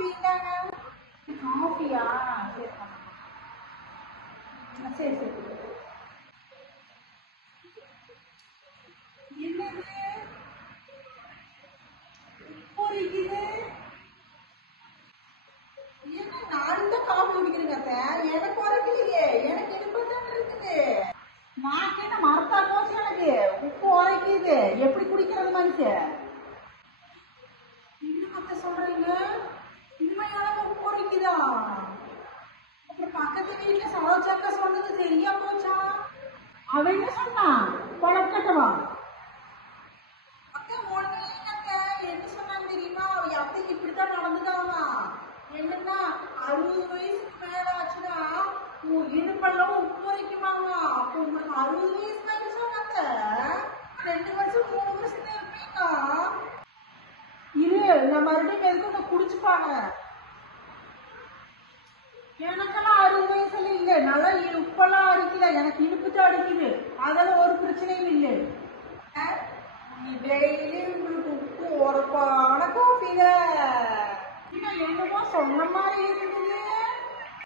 காஃபின்னாங்க. காஃபியா? சரி சரி சரி. என்னது உப்பு இருக்குது? என்ன நான் தான் காஃபி குடிக்கிறேங்க அத்தை. எனக்கு உரைக்கலையே, எனக்கு இனிப்பா இருக்குது. நான் கேட்ட மரத்தா போச்சு எனக்கு. உப்பு உரைக்குது, எப்படி குடிக்கிறது மனுஷன்? இன்னும் அத்தை சொல்றீங்க? உண்மையான உப்பு உரைக்குதா? அப்புறம் பக்கத்து வீட்டுல சரோஜாக்கா சொன்னது சரியா போச்சா? அவ என்ன சொன்னா? பழக்கட்டவா? அக்கா ஒண்ணு இல்லைங்க. என்ன சொன்னான்னு தெரியுமா? அவ அத்தைக்கு இப்படித்தான் நடந்துதாமா. என்னன்னா 60 வயசுக்கு மேல ஆச்சுன்னா இடுப்பெல்லாம் உப்பு வரைக்குமாமா. அப்போ உங்களுக்கு 60 வயசு ஆயிடுச்சாங்க. 2 வருஷம் 3 வருஷம் இருப்பீங்க. இரு, நான் மறுபடியும் எதுக்கு குடிச்சுப்பாங்க. எனக்கெல்லாம் 60 வயசுல இல்ல. நல்லா உப்பெல்லாம் அடிக்கல, எனக்கு இனிப்பு தான் அடிக்குது. அதெல்லாம் ஒரு பிரச்சனையும் இல்லை. டெய்லி உங்களுக்கு உப்பு உரப்பான காஃபில என்னமோ சொன்ன மாதிரி இருக்கு.